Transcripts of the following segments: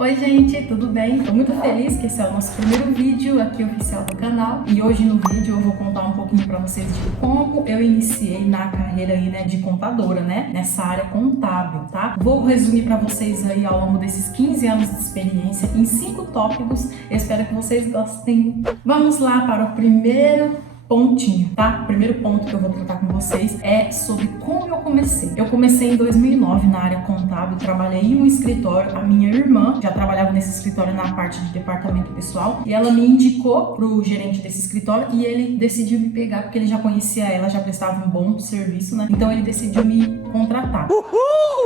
Oi gente, tudo bem? Tô muito feliz que esse é o nosso primeiro vídeo aqui oficial do canal e hoje no vídeo eu vou contar um pouquinho pra vocês de como eu iniciei na carreira aí, né, de contadora, né, nessa área contábil, tá? Vou resumir pra vocês aí ao longo desses 15 anos de experiência em 5 tópicos, eu espero que vocês gostem. Vamos lá para o primeiro pontinho, tá? O primeiro ponto que eu vou tratar com vocês é sobre como eu comecei. Eu comecei em 2009 na área contábil, trabalhei em um escritório. A minha irmã já trabalhava nesse escritório na parte de departamento pessoal e ela me indicou pro gerente desse escritório e ele decidiu me pegar porque ele já conhecia ela, já prestava um bom serviço, né? Então ele decidiu me contratar.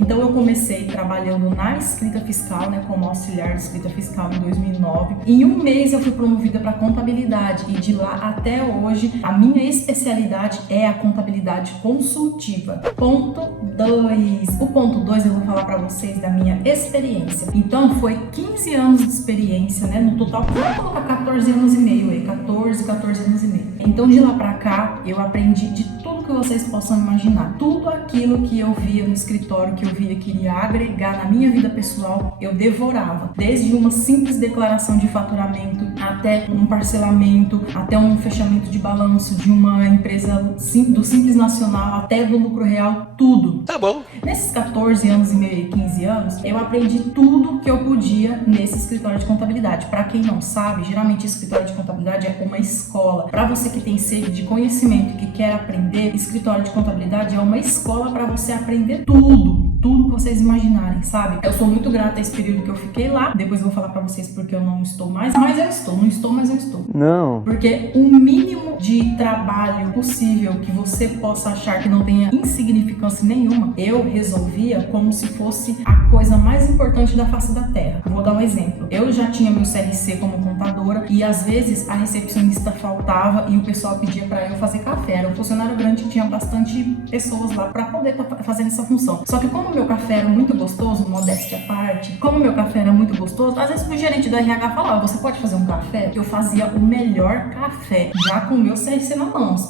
Então eu comecei trabalhando na escrita fiscal, né, como auxiliar de escrita fiscal em 2009. Em um mês eu fui promovida para contabilidade e de lá até hoje a minha especialidade é a contabilidade consultiva. Ponto 2. O ponto 2 eu vou falar para vocês da minha experiência. Então foi 15 anos de experiência, né, no total, vou colocar 14 anos e meio aí, 14 anos e meio. Então de lá para cá eu aprendi de tudo que vocês possam imaginar. Tudo aquilo que eu via no escritório, que eu via que iria agregar na minha vida pessoal, eu devorava. Desde uma simples declaração de faturamento, até um parcelamento, até um fechamento de balanço de uma empresa do Simples Nacional, até do lucro real, tudo. Tá bom. Nesses 14 anos e meio e 15 anos, eu aprendi tudo que eu podia nesse escritório de contabilidade. Para quem não sabe, geralmente escritório de contabilidade é uma escola. Para você que tem sede de conhecimento e que quer aprender, escritório de contabilidade é uma escola para você aprender tudo que vocês imaginarem, sabe? Eu sou muito grata a esse período que eu fiquei lá. Depois eu vou falar pra vocês porque eu não estou mais, mas eu estou. Não estou, mas eu estou. Não. Porque o mínimo de trabalho possível que você possa achar que não tenha insignificância nenhuma, eu resolvia como se fosse a coisa mais importante da face da terra. Vou dar um exemplo. Eu já tinha meu CRC como contadora e às vezes a recepcionista faltava e o pessoal pedia pra eu fazer café. Era um funcionário grande que tinha bastante pessoas lá pra poder estar fazendo essa função. Só que como meu café era muito gostoso, modéstia à parte, como meu café era muito gostoso, às vezes o gerente do RH falava, você pode fazer um café? Eu fazia o melhor café, já com o meu CRC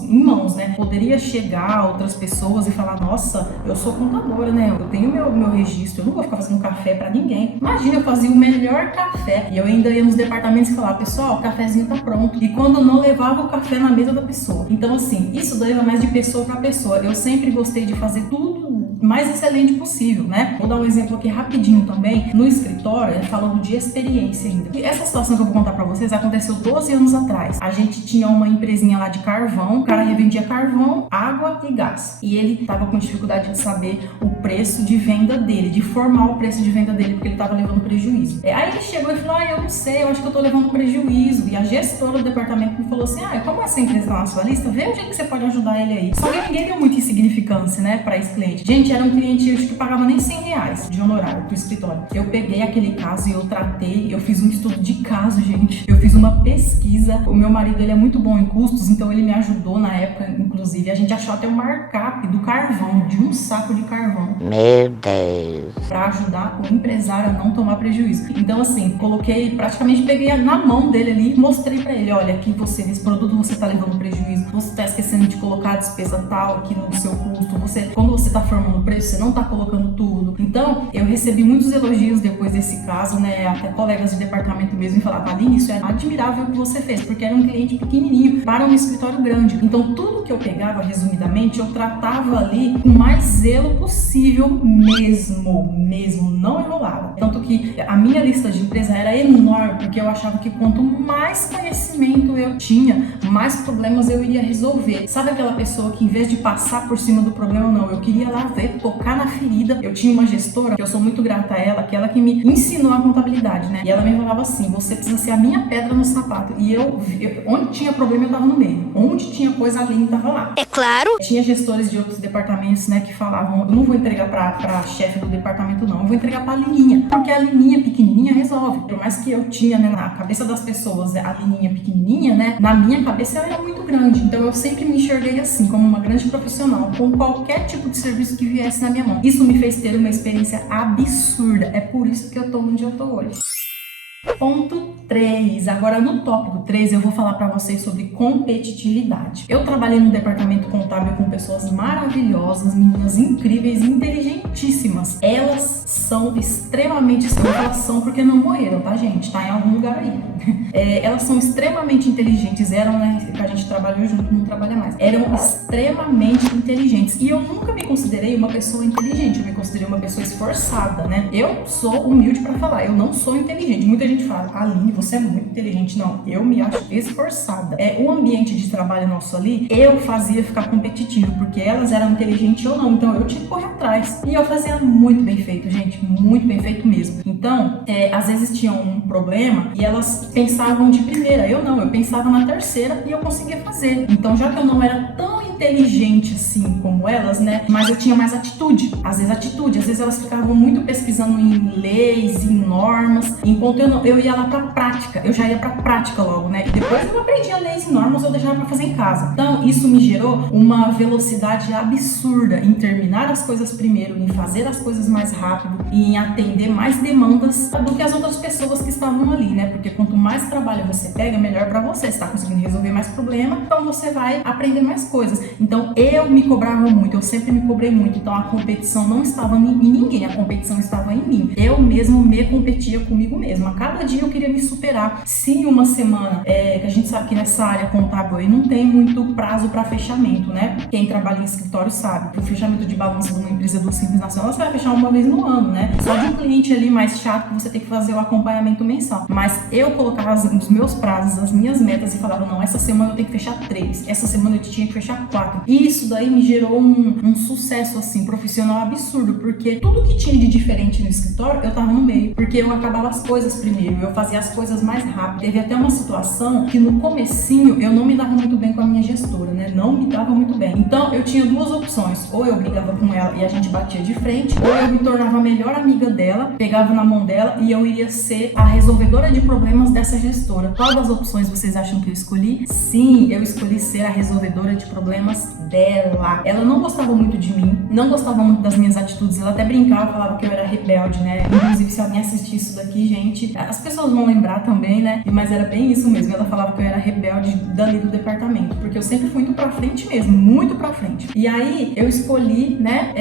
em mãos, né? Poderia chegar outras pessoas e falar, nossa, eu sou contadora, né? Eu tenho meu registro, eu não vou ficar fazendo café pra ninguém. Imagina, eu fazia o melhor café e eu ainda ia nos departamentos e falava, pessoal, o cafezinho tá pronto. E quando não, levava o café na mesa da pessoa. Então assim, isso daí vai mais de pessoa pra pessoa. Eu sempre gostei de fazer tudo mais excelente possível, né? Vou dar um exemplo aqui rapidinho também, no escritório, falando de experiência ainda. E essa situação que eu vou contar pra vocês aconteceu 12 anos atrás. A gente tinha uma empresinha lá de carvão, o cara revendia carvão, água e gás. E ele tava com dificuldade de saber o preço de venda dele, de formar o preço de venda dele, porque ele tava levando prejuízo. Aí ele chegou e falou, eu não sei, eu acho que eu tô levando prejuízo. E a gestora do departamento me falou assim, como essa empresa tá na sua lista, vê onde é que você pode ajudar ele aí. Só que ninguém deu muita insignificância, né, pra esse cliente. Gente, era um cliente acho que pagava nem R$100 de honorário pro escritório. Eu peguei aquele caso e eu tratei, eu fiz um estudo de caso, gente. Eu fiz uma pesquisa. O meu marido, ele é muito bom em custos, então ele me ajudou na época, inclusive. A gente achou até o markup do carvão, de um saco de carvão. Meu Deus. Pra ajudar o empresário a não tomar prejuízo. Então, assim, praticamente peguei na mão dele ali e mostrei pra ele, olha, aqui nesse produto você tá levando prejuízo, você tá esquecendo de colocar a despesa tal aqui no seu custo, quando você tá formando o preço, você não tá colocando tudo. Então, eu recebi muitos elogios depois desse caso, né, até colegas de departamento mesmo falavam, Aline, isso é admirável o que você fez, porque era um cliente pequenininho para um escritório grande. Então, tudo que eu pegava, resumidamente, eu tratava ali com o mais zelo possível mesmo, não enrolava. Tanto que a minha lista de empresa era enorme, porque eu achava que quanto mais conhecimento eu tinha, mais problemas eu iria resolver. Sabe aquela pessoa que em vez de passar por cima do problema, não, eu queria lá ver, tocar na ferida. Eu tinha uma gestora, que eu sou muito grata a ela, que ela que me ensinou a contabilidade, né? E ela me falava assim, você precisa ser a minha pedra no sapato. E eu onde tinha problema, eu tava no meio. Onde tinha coisa ali, eu tava lá. É claro. Tinha gestores de outros departamentos, né, que falavam, eu não vou entregar pra chefe do departamento, não. Eu vou entregar pra Lininha. Porque a Lininha pequenininha resolve. Por mais que eu tinha, né, na cabeça das pessoas, a Lininha pequenininha, né, na minha cabeça ela era muito grande. Então eu sempre me enxerguei assim, como uma grande profissional, com qualquer tipo de serviço que viesse na minha mão. Isso me fez ter uma experiência absurda. É por isso que eu tô onde eu tô hoje. Ponto 3. Agora no tópico 3 eu vou falar para vocês sobre competitividade. Eu trabalhei no departamento contábil com pessoas maravilhosas, meninas incríveis, inteligentíssimas. Elas são extremamente, elas são porque não morreram, tá, gente? Tá em algum lugar aí. Elas são extremamente inteligentes, eram, né, que a gente trabalhou junto, não trabalha mais. Eram extremamente inteligentes. E eu nunca me considerei uma pessoa inteligente, eu me considerei uma pessoa esforçada, né? Eu sou humilde para falar, eu não sou inteligente. Muita gente fala, Aline, você é muito inteligente. Não, eu me acho esforçada. O ambiente de trabalho nosso ali, eu fazia ficar competitivo, porque elas eram inteligentes ou não, então eu tinha que correr atrás. E eu fazia muito bem feito, gente, muito bem feito mesmo. Então, às vezes tinha um problema e elas pensavam de primeira, eu não, eu pensava na terceira e eu conseguia fazer. Então, já que eu não era tão inteligente assim como elas, né, mas eu tinha mais atitude. Às vezes elas ficavam muito pesquisando em leis, em normas, enquanto eu ia lá pra prática, eu já ia pra prática logo, né, e depois eu aprendia leis e normas, eu deixava pra fazer em casa. Então, isso me gerou uma velocidade absurda em terminar as coisas primeiro, em fazer as coisas mais rápido e em atender mais demandas do que as outras pessoas que estavam ali, né, porque quanto mais trabalho você pega, melhor pra você, você tá conseguindo resolver mais problema, então você vai aprender mais coisas. Então, eu me cobrava muito, eu sempre me cobrei muito, então a competição não estava em ninguém, a competição estava em mim. Eu mesmo me competia comigo mesma. A cada dia eu queria me superar. Se em uma semana, que a gente sabe que nessa área contábil aí não tem muito prazo para fechamento, né? Quem trabalha em escritório sabe, o fechamento de balança de uma empresa do Simples Nacional você vai fechar uma vez no ano, né? Só de um cliente ali mais chato que você tem que fazer o acompanhamento mensal. Mas eu colocava os meus prazos, as minhas metas e falava, não, essa semana eu tenho que fechar 3, essa semana eu tinha que fechar 4. E isso daí me gerou um sucesso, assim, profissional absurdo, porque tudo que tinha de diferente no escritório, eu tava no meio, porque eu acabava as coisas primeiro, eu fazia as coisas mais rápido. Teve até uma situação que no comecinho eu não me dava muito bem com a minha gestora, né? Não me dava muito bem. Então eu tinha duas opções, ou eu brigava com ela e a gente batia de frente, ou eu me tornava a melhor amiga dela, pegava na mão dela e eu iria ser a resolvedora de problemas dessa gestora. Qual das opções vocês acham que eu escolhi? Sim, eu escolhi ser a resolvedora de problemas dela. Ela não gostava muito de mim, não gostava muito das minhas atitudes, ela até brincava, falava que eu era rebelde, né? Inclusive, se alguém assistir isso daqui, gente, as pessoas vão lembrar também, né? Mas era bem isso mesmo, ela falava que eu era rebelde dali do departamento, porque eu sempre fui muito pra frente mesmo, muito pra frente. E aí, eu escolhi, né,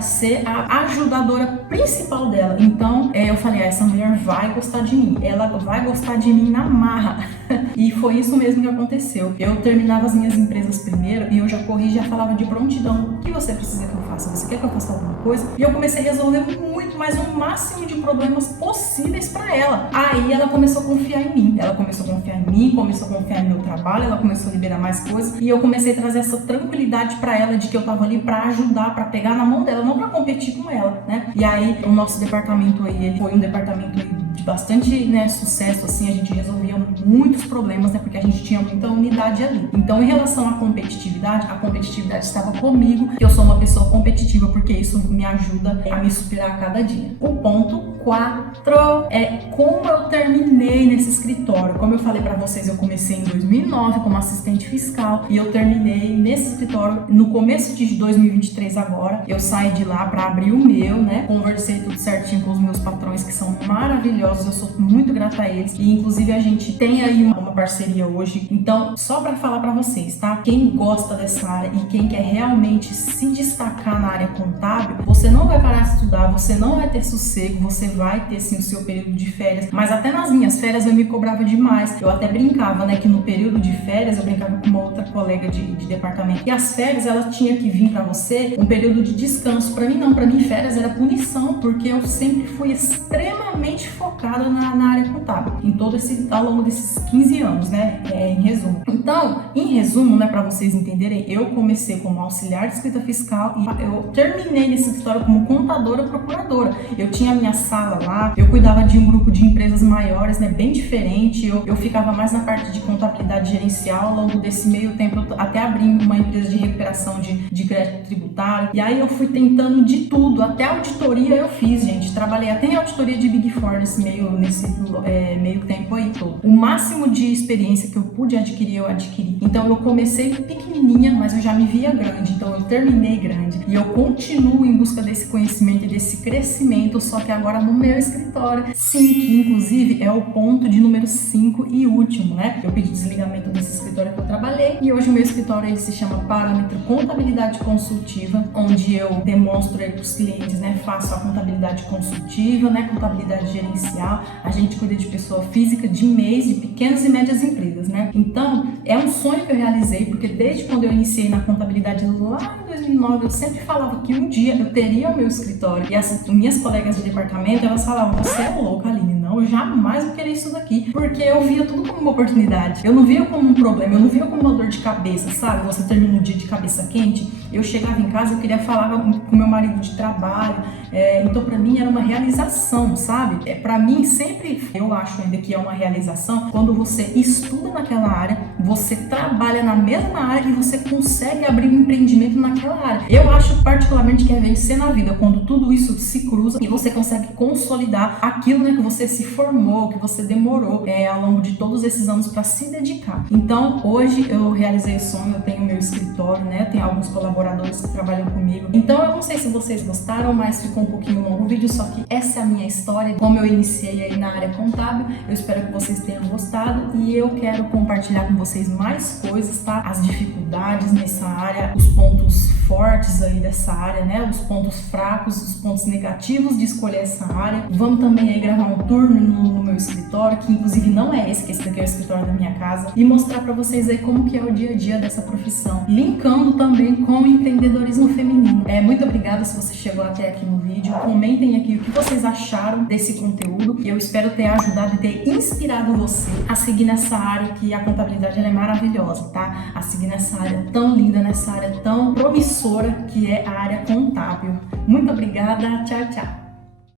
ser a ajudadora principal dela. Então, eu falei, essa mulher vai gostar de mim, ela vai gostar de mim na marra. E foi isso mesmo que aconteceu. Eu terminava as minhas empresas primeiro e eu já corri e já falava de prontidão. O que você precisa que eu faça? Você quer que eu faça alguma coisa? E eu comecei a resolver muito, mas o máximo de problemas possíveis pra ela. Aí ela começou a confiar em mim. Ela começou a confiar em mim, começou a confiar no meu trabalho, ela começou a liberar mais coisas. E eu comecei a trazer essa tranquilidade pra ela de que eu tava ali pra ajudar, pra pegar na mão dela, não pra competir com ela, né? E aí o nosso departamento aí, ele foi um departamento de bastante, né, sucesso, assim, a gente resolvia muitos problemas, né, porque a gente tinha muita unidade ali. Então, em relação à competitividade, a competitividade estava comigo, que eu sou uma pessoa competitiva, porque isso me ajuda a me superar a cada dia. O ponto 4 é como eu terminei nesse escritório. Como eu falei pra vocês, eu comecei em 2009 como assistente fiscal e eu terminei nesse escritório no começo de 2023 agora. Eu saí de lá pra abrir o meu, né, conversei tudo certinho com os meus patrões, que são maravilhosos, eu sou muito grata a eles e inclusive a gente tem aí uma parceria hoje. Então, só pra falar pra vocês, tá? Quem gosta dessa área e quem quer realmente se destacar na área contábil, você não vai parar de estudar, você não vai ter sossego, você vai ter sim o seu período de férias, mas até nas minhas férias eu me cobrava demais. Eu até brincava, né, que no período de férias eu brincava com uma outra colega de departamento, e as férias elas tinham que vir pra você um período de descanso. Pra mim não, pra mim férias era punição, porque eu sempre fui extremamente focada na área contábil, em todo ao longo desses 15 anos, né, em resumo. Então, em resumo, né, pra vocês entenderem, eu comecei como auxiliar de escrita fiscal e eu terminei nesse escritório como contadora procuradora. Eu tinha a minha sala lá, eu cuidava de um grupo de empresas maiores, né, bem diferente, eu ficava mais na parte de contabilidade gerencial. Ao longo desse meio tempo, eu até abri uma empresa de recuperação de crédito tributário, e aí eu fui tentando de tudo, até auditoria eu fiz, gente, trabalhei até em auditoria de Big Four nesse meio tempo aí todo. O máximo de experiência que eu pude adquirir, eu adquiri. Então eu comecei pequenininha, mas eu já me via grande, então eu terminei grande. E eu continuo em busca desse conhecimento e desse crescimento, só que agora no meu escritório. Sim, que inclusive é o ponto de número 5 e último, né? Eu pedi desligamento desse escritório que eu trabalhei e hoje o meu escritório ele se chama Parâmetro Contabilidade Consultiva, onde eu demonstro aí para os clientes, né? Faço a contabilidade consultiva, né? Contabilidade gerencial. A gente cuida de pessoa física, de MEIs, de pequenas e médias empresas, né? Então, é um sonho que eu realizei, porque desde quando eu iniciei na contabilidade lá em 2009, eu sempre falava que um dia eu teria o meu escritório. E as minhas colegas de departamento, elas falavam, você é louca, Aline, não, eu jamais vou querer isso daqui, porque eu via tudo como uma oportunidade. Eu não via como um problema, eu não via como uma dor de cabeça, sabe? Você termina um dia de cabeça quente, eu chegava em casa, eu queria falar com meu marido de trabalho, então pra mim era uma realização, sabe? Pra mim sempre, eu acho ainda que é uma realização quando você estuda naquela área, você trabalha na mesma área e você consegue abrir um empreendimento naquela área. Eu acho particularmente que é vencer na vida, quando tudo isso se cruza e você consegue consolidar aquilo, né, que você se formou, que você demorou ao longo de todos esses anos para se dedicar. Então hoje eu realizei o sonho, eu tenho meu escritório, né, tem alguns colaboradores que trabalham comigo. Então eu não sei se vocês gostaram, mas ficou um pouquinho longo o vídeo, só que essa é a minha história, como eu iniciei aí na área contábil. Eu espero que vocês tenham gostado e eu quero compartilhar com vocês mais coisas, tá? As dificuldades nessa área, os pontos fortes aí dessa área, né? Os pontos fracos, os pontos negativos de escolher essa área. Vamos também aí gravar um tour no meu escritório, que inclusive não é esse, que esse daqui é o escritório da minha casa, e mostrar pra vocês aí como que é o dia a dia dessa profissão, linkando também com o empreendedorismo feminino. Muito obrigada se você chegou até aqui no vídeo. Comentem aqui o que vocês acharam desse conteúdo. Eu espero ter ajudado e ter inspirado você a seguir nessa área, que a contabilidade ela é maravilhosa, tá? A seguir nessa área tão linda, nessa área tão promissora que é a área contábil. Muito obrigada, tchau, tchau!